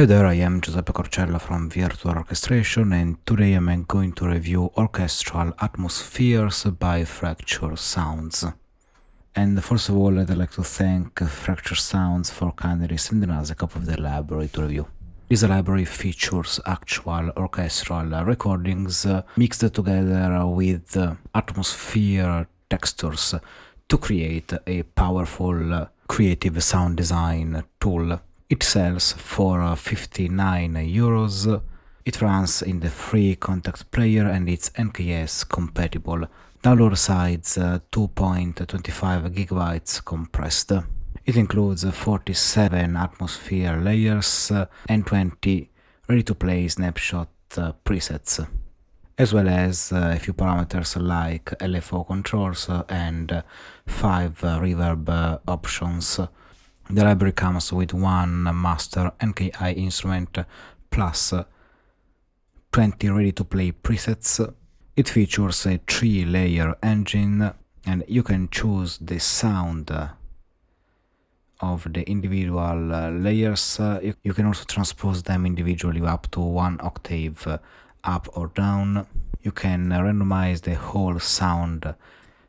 Hi there, I am Giuseppe Corcella from Virtual Orchestration, and today I'm going to review Orchestral Atmospheres by Fracture Sounds. And first of all, I'd like to thank Fracture Sounds for kindly sending us a copy of the library to review. This library features actual orchestral recordings mixed together with atmosphere textures to create a powerful creative sound design tool. It sells for 59 euros. It runs in the free Contact Player and it's NKS compatible. Download size 2.25 gigabytes compressed. It includes 47 atmosphere layers and 20 ready-to-play snapshot presets, as well as a few parameters like LFO controls and 5 reverb options. The library comes with one master NKI instrument plus 20 ready-to-play presets. It features a 3-layer engine and you can choose the sound of the individual layers. You can also transpose them individually up to 1 octave up or down. You can randomize the whole sound,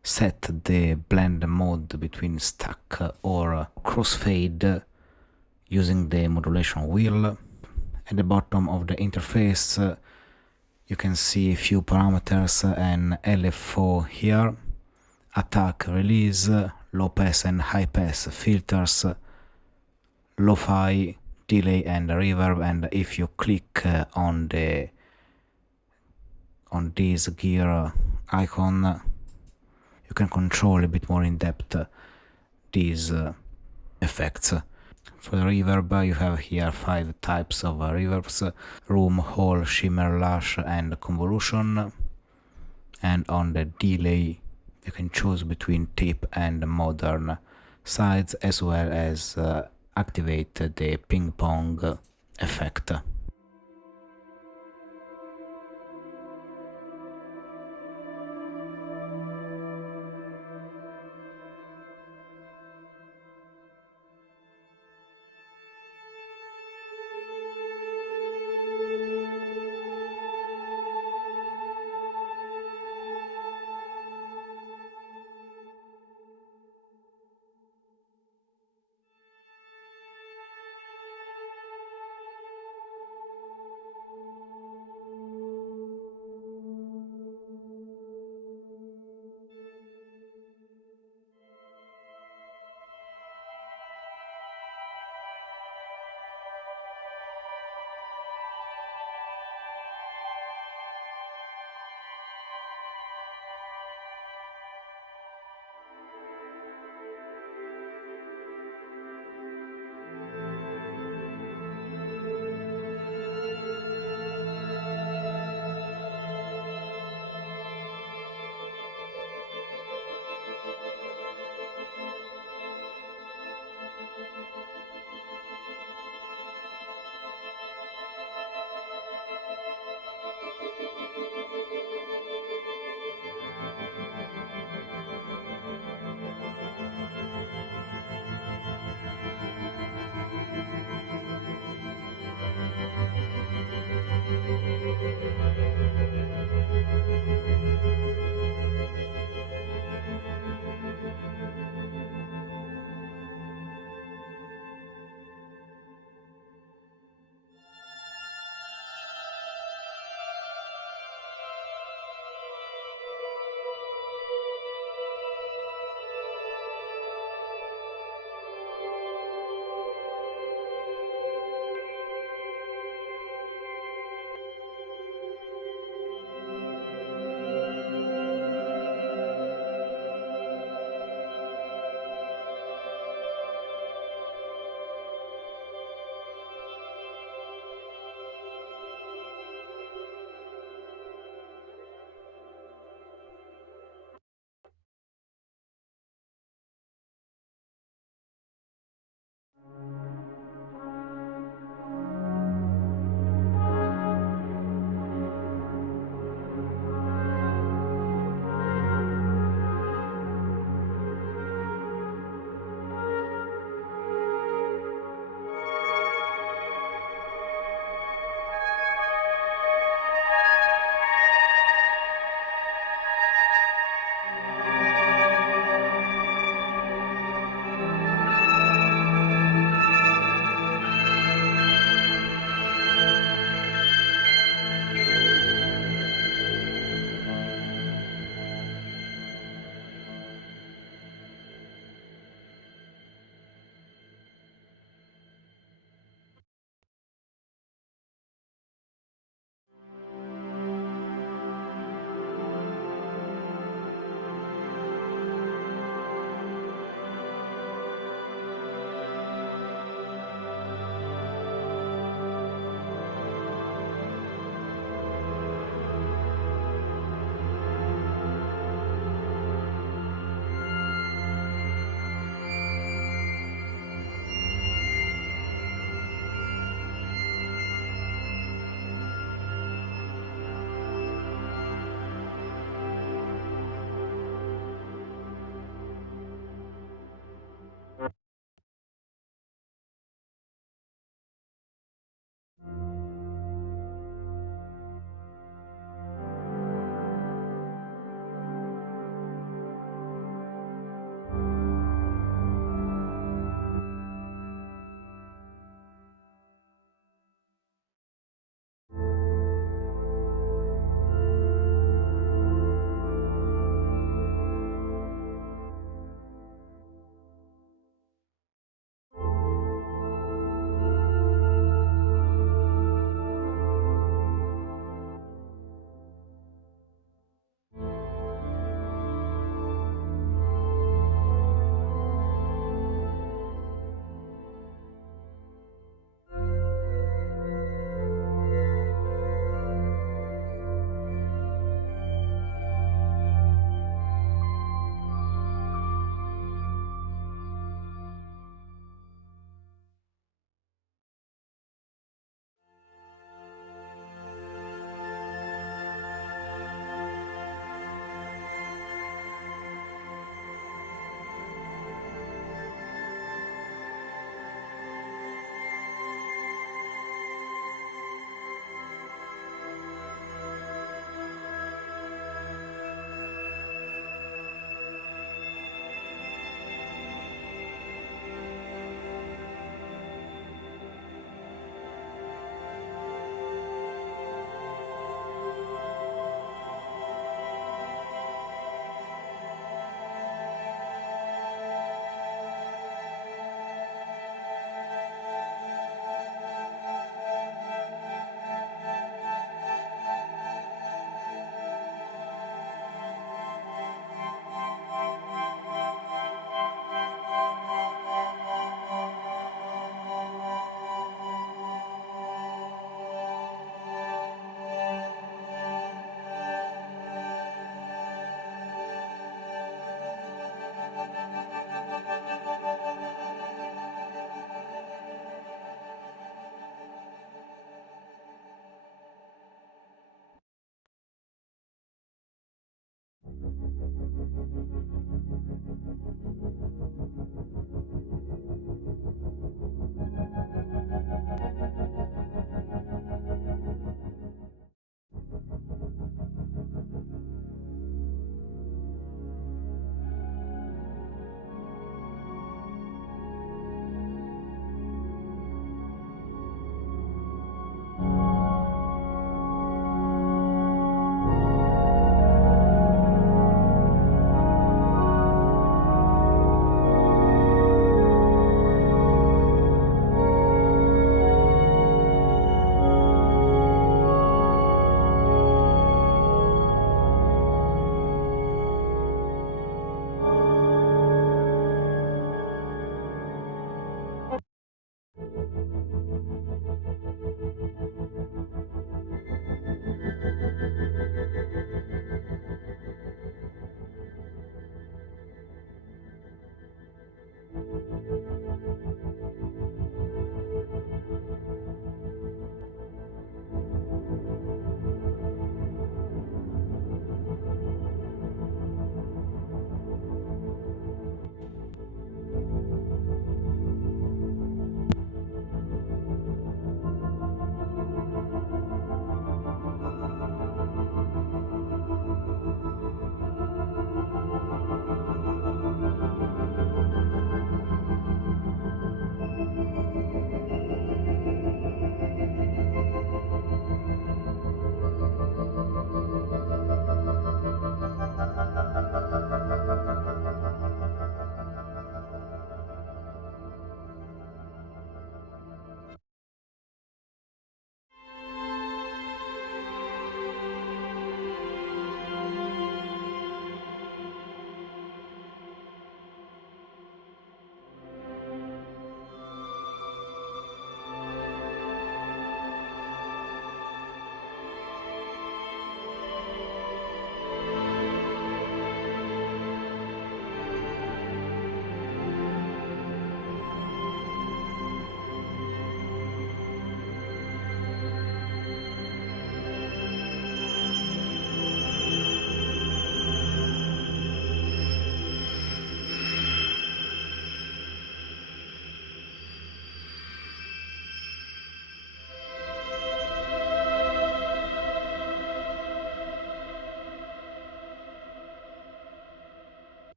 set the blend mode between stack or crossfade using the modulation wheel. At the bottom of the interface you can see a few parameters and LFO here, attack, release, low pass and high pass filters, lo-fi, delay and reverb, and if you click on this gear icon you can control a bit more in depth these effects. For the reverb you have here 5 types of reverbs: room, hall, shimmer, lush and convolution. And on the delay you can choose between tape and modern sides, as well as activate the ping pong effect.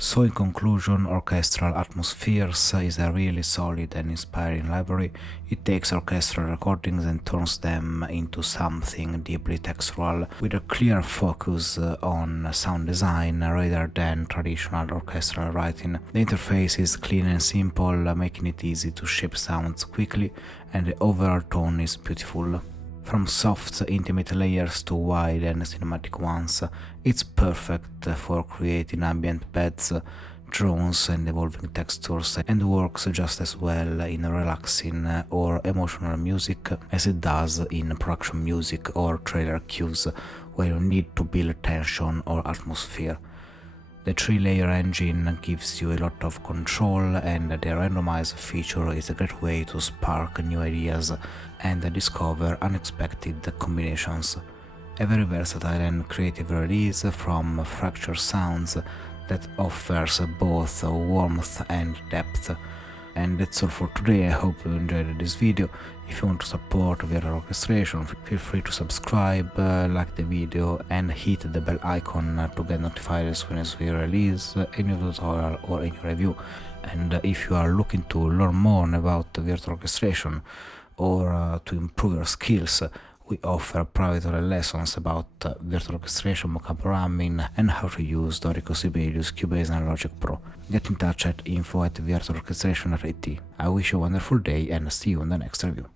So in conclusion, Orchestral Atmospheres is a really solid and inspiring library. It takes orchestral recordings and turns them into something deeply textural, with a clear focus on sound design rather than traditional orchestral writing. The interface is clean and simple, making it easy to shape sounds quickly, and the overall tone is beautiful. From soft, intimate layers to wide and cinematic ones, it's perfect for creating ambient beds, drones and evolving textures, and works just as well in relaxing or emotional music as it does in production music or trailer cues where you need to build tension or atmosphere. The 3-layer engine gives you a lot of control, and the randomize feature is a great way to spark new ideas and discover unexpected combinations. A very versatile and creative release from Fracture Sounds that offers both warmth and depth. And that's all for today. I hope you enjoyed this video. If you want to support VR Orchestration, feel free to subscribe, like the video and hit the bell icon to get notified as soon as we release a new tutorial or a new review. And if you are looking to learn more about virtual orchestration or to improve your skills, we offer private lessons about virtual orchestration, mockup programming, and how to use Dorico, Sibelius, Cubase, and Logic Pro. Get in touch at info@virtualorchestration.it. I wish you a wonderful day and see you in the next review.